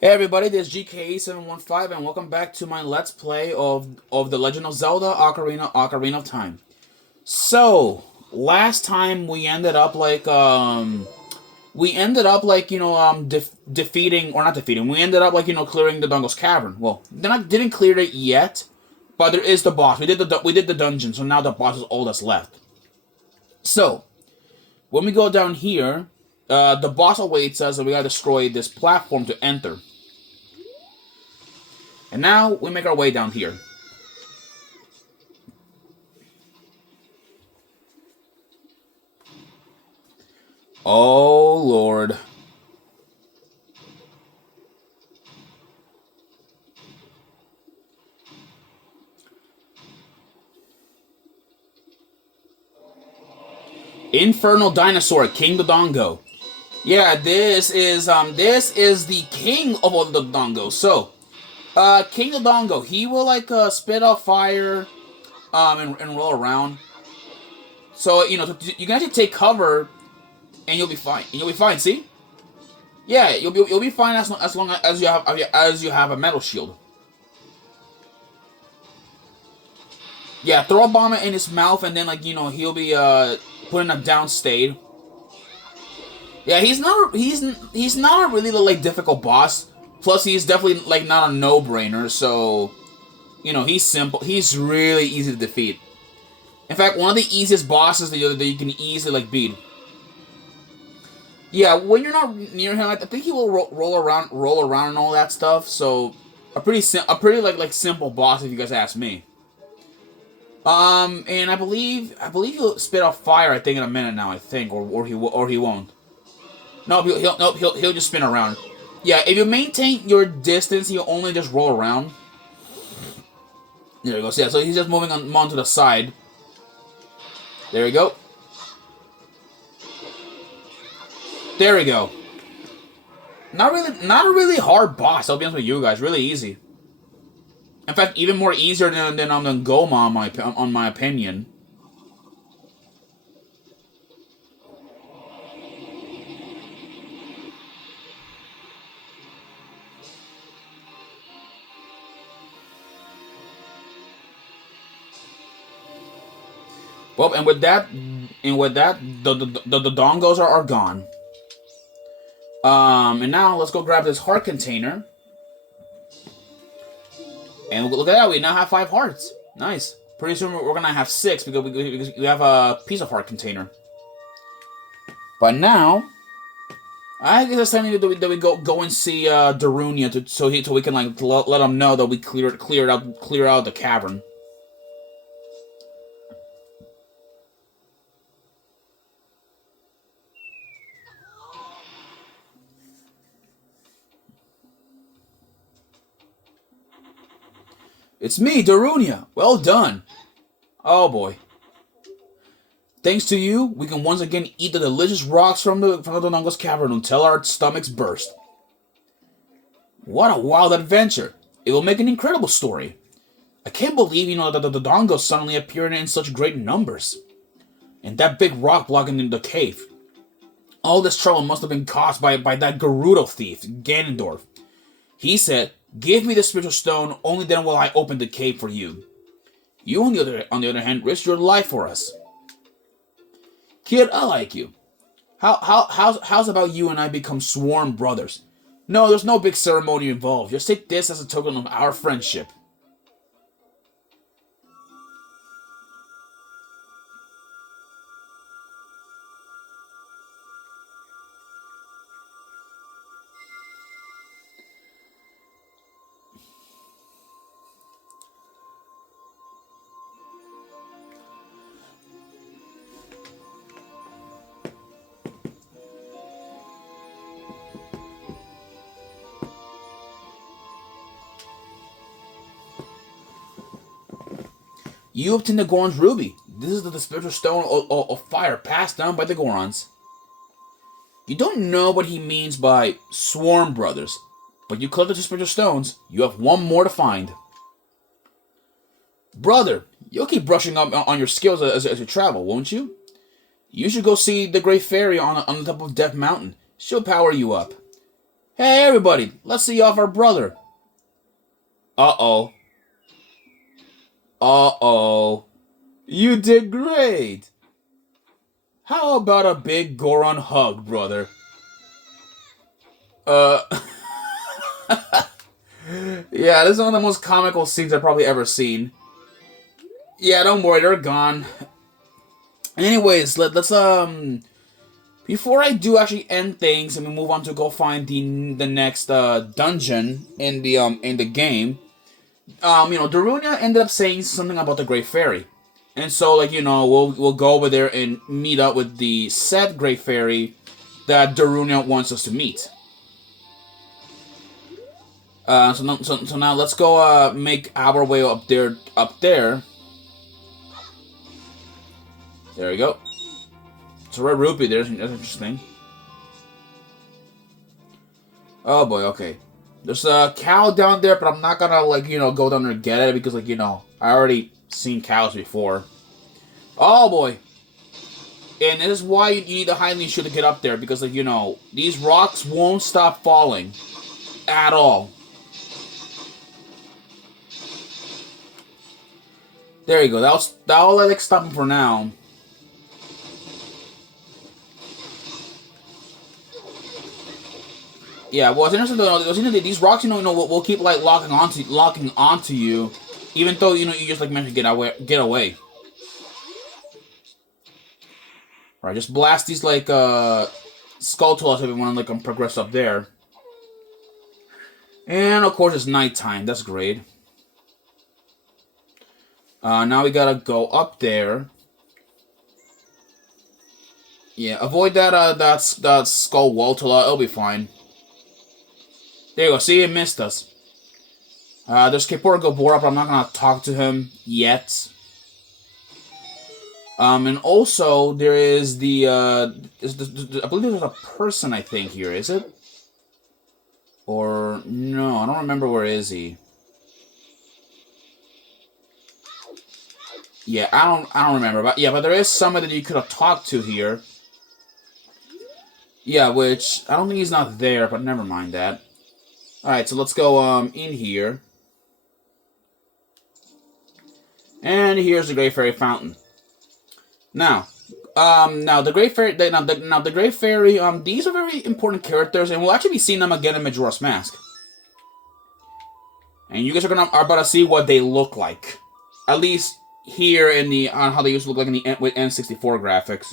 Hey everybody, this is GK715 and welcome back to my Let's Play of The Legend of Zelda Ocarina of Time. So, last time we ended up defeating, or not defeating, we ended up clearing the Dungel's Cavern. Well, then I didn't clear it yet, but there is the boss. We did the dungeon, so now the boss is all that's left. So, when we go down here, the boss awaits us and we gotta destroy this platform to enter. And now we make our way down here. Oh, Lord. Infernal Dinosaur, King Dodongo. Yeah, this is the king of all the Dodongos. So, King Dodongo, he will spit off fire, and roll around. So you can actually take cover, and you'll be fine. See? Yeah, you'll be fine as long as you have a metal shield. Yeah, throw a bomb in his mouth, and then he'll be putting a downstate. Yeah, he's not a really difficult boss. Plus, he's definitely not a no-brainer. So, he's simple. He's really easy to defeat. In fact, one of the easiest bosses that you can easily beat. Yeah, when you're not near him, I think he will roll around and all that stuff. So, a pretty simple boss if you guys ask me. And I believe he'll spit off fire. I think in a minute now. I think, or he won't. No, he'll just spin around. Yeah, if you maintain your distance, he'll only just roll around. There you go. So, yeah, so he's just moving on to the side. There we go. There we go. Not a really hard boss. I'll be honest with you guys. Really easy. In fact, even more easier than Goma, on my opinion. Well, and with that, the dongos are gone. And now let's go grab this heart container. And look at that, we now have 5 hearts. Nice. Pretty soon we're gonna have 6 because we have a piece of heart container. But now, I guess it's time that we go and see Darunia so we can let him know that we clear out the cavern. It's me, Darunia. Well done. Oh boy. Thanks to you, we can once again eat the delicious rocks from the Donongo's cavern until our stomachs burst. What a wild adventure. It will make an incredible story. I can't believe, that the Dongos suddenly appeared in such great numbers. And that big rock blocking the cave. All this trouble must have been caused by that Gerudo thief, Ganondorf. He said, "Give me the spiritual stone, only then will I open the cave for you." You, on the other hand, risked your life for us. Kid, I like you. How's about you and I become sworn brothers? No, there's no big ceremony involved. Just take this as a token of our friendship. You obtained the Goron's ruby. This is the spiritual stone of fire passed down by the Gorons. You don't know what he means by sworn brothers, but you collected the spiritual stones. You have one more to find. Brother, you'll keep brushing up on your skills as you travel, won't you? You should go see the Great Fairy on the top of Death Mountain. She'll power you up. Hey, everybody, let's see off our brother. Uh-oh. Uh-oh. You did great. How about a big Goron hug, brother? Uh... Yeah, this is one of the most comical scenes I've probably ever seen. Yeah, don't worry, they're gone. Anyways, let's before I do actually end things and we move on to go find the next dungeon in the game, Darunia ended up saying something about the Great Fairy. And so, like, we'll go over there and meet up with the said Great Fairy that Darunia wants us to meet. So now let's go make our way up there. There we go. It's a red rupee there. That's interesting. Oh boy, okay. There's a cow down there, but I'm not gonna, go down there and get it because, I already seen cows before. Oh boy. And this is why you need the Hylian shoe to get up there because, these rocks won't stop falling. At all. There you go. That'll stop him for now. Yeah, well, it's interesting though. These rocks, will keep locking onto you, even though you just managed to get away. All right, just blast these skull tools if you want to progress up there. And of course, it's nighttime. That's great. Now we gotta go up there. Yeah, avoid that skull wall tool. It'll be fine. There you go. See, it missed us. There's Kaepora Gabora, but I'm not gonna talk to him yet. And also there is I believe there's a person. I think here is it, or no? I don't remember. Where is he? Yeah, I don't remember. But yeah, but there is somebody that you could have talked to here. Yeah, which I don't think he's not there, but never mind that. Alright, so let's go in here. And here's the Great Fairy Fountain. Now the Great Fairy the Great Fairy, these are very important characters, and we'll actually be seeing them again in Majora's Mask. And you guys are about to see what they look like. At least here on how they used to look like with N64 graphics.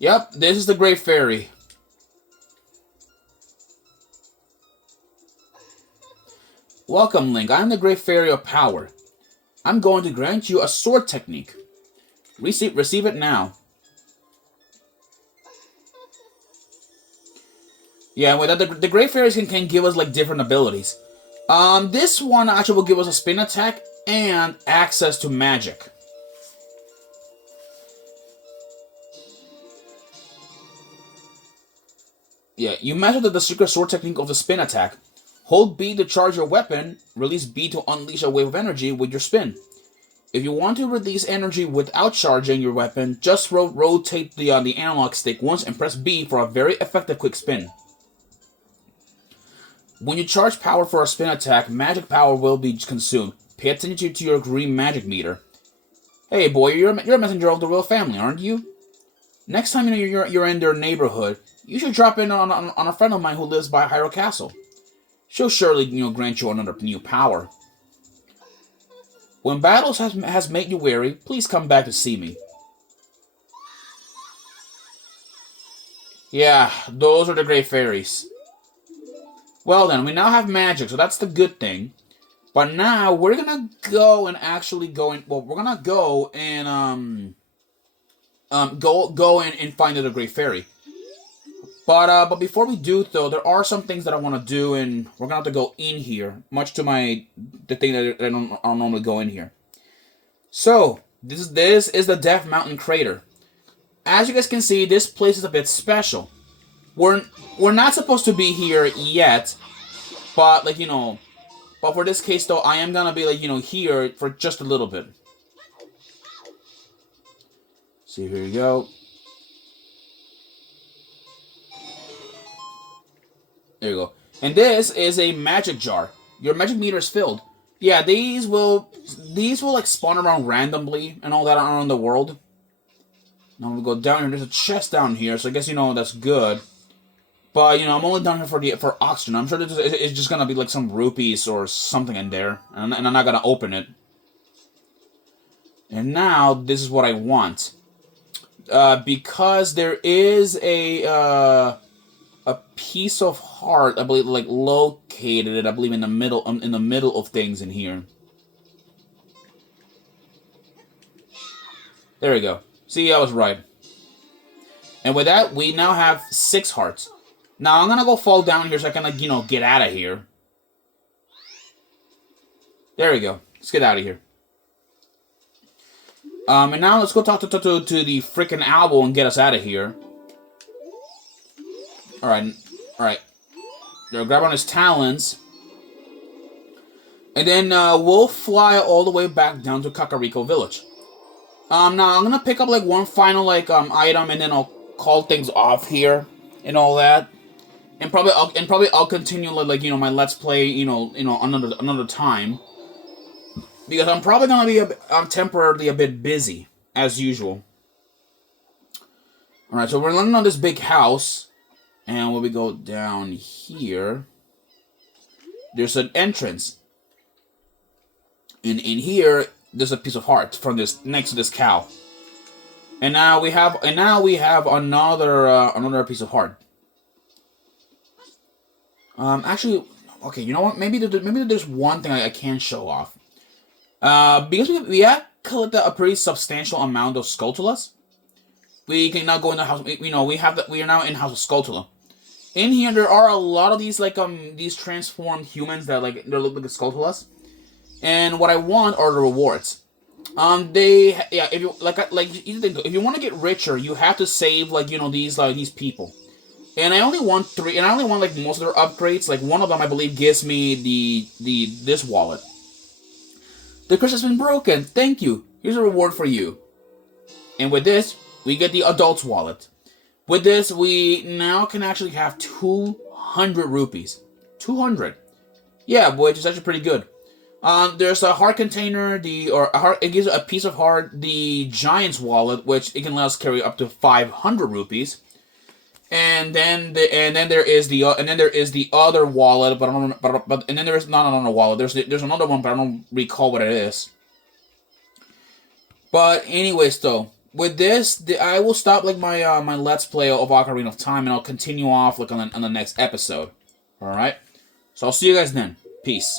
Yep, this is the Great Fairy. Welcome, Link. I am the Great Fairy of Power. I'm going to grant you a sword technique. Receive it now. Yeah, well, the Great Fairies can give us different abilities. This one actually will give us a spin attack and access to magic. Yeah, you mastered the secret sword technique of the spin attack. Hold B to charge your weapon, release B to unleash a wave of energy with your spin. If you want to release energy without charging your weapon, just rotate the analog stick once and press B for a very effective quick spin. When you charge power for a spin attack, magic power will be consumed. Pay attention to your green magic meter. Hey boy, you're a messenger of the royal family, aren't you? Next time you're in their neighborhood, you should drop in on a friend of mine who lives by Hyrule Castle. She'll surely grant you another new power. When battles has made you weary, please come back to see me. Yeah, those are the Great Fairies. Well then, we now have magic, so that's the good thing. But now we're gonna go and actually we're gonna go and go and find the Great Fairy. But before we do, though, there are some things that I want to do, and we're going to have to go in here, much to the thing that I don't normally go in here. So, this is the Death Mountain Crater. As you guys can see, this place is a bit special. We're not supposed to be here yet, but, But for this case, though, I am gonna be like, here for just a little bit. So here you go. There you go. And this is a magic jar. Your magic meter is filled. Yeah, these will like spawn around randomly and all that around the world. Now we go down here. There's a chest down here, so I guess that's good. But I'm only down here for oxygen. I'm sure it's just gonna be like some rupees or something in there, and I'm not gonna open it. And now this is what I want, because there is a piece of heart, I believe, like located, I believe, in the middle of things in here. There we go. See, I was right. And with that, we now have 6 hearts. Now I'm gonna go fall down here so I can, like, get out of here. There we go. Let's get out of here. And now let's go talk to the freaking owl and get us out of here. Alright. There, grab on his talons. And then we'll fly all the way back down to Kakariko Village. Now I'm gonna pick up like one final like item, and then I'll call things off here and all that. And probably I'll continue like my Let's Play another time. Because I'm probably gonna be temporarily a bit busy as usual. Alright, so we're landing on this big house. And when we go down here, there's an entrance. In here, there's a piece of heart from this next to this cow. And now we have another piece of heart. Actually, okay, you know what? Maybe there's one thing I can show off. Because we have collected a pretty substantial amount of Skulltulas. We can now go in the house. We are now in House of Skulltula. In here, there are a lot of these these transformed humans that they look like Skulltulas. And what I want are the rewards. If you want to get richer, you have to save these people. And I only want 3, and I only want most of their upgrades. Like one of them, I believe, gives me this wallet. The curse has been broken. Thank you. Here's a reward for you. And with this, we get the adult's wallet. With this, we now can actually have 200 rupees. 200. Yeah, which is actually pretty good. There's a heart container, it gives a piece of heart, the giant's wallet, which it can let us carry up to 500 rupees. And then there is the other wallet, but I don't remember, and then there is not another wallet. There's another one, but I don't recall what it is. But anyways, though, with this, I will stop my my Let's Play of Ocarina of Time, and I'll continue off on the next episode. All right. So I'll see you guys then. Peace.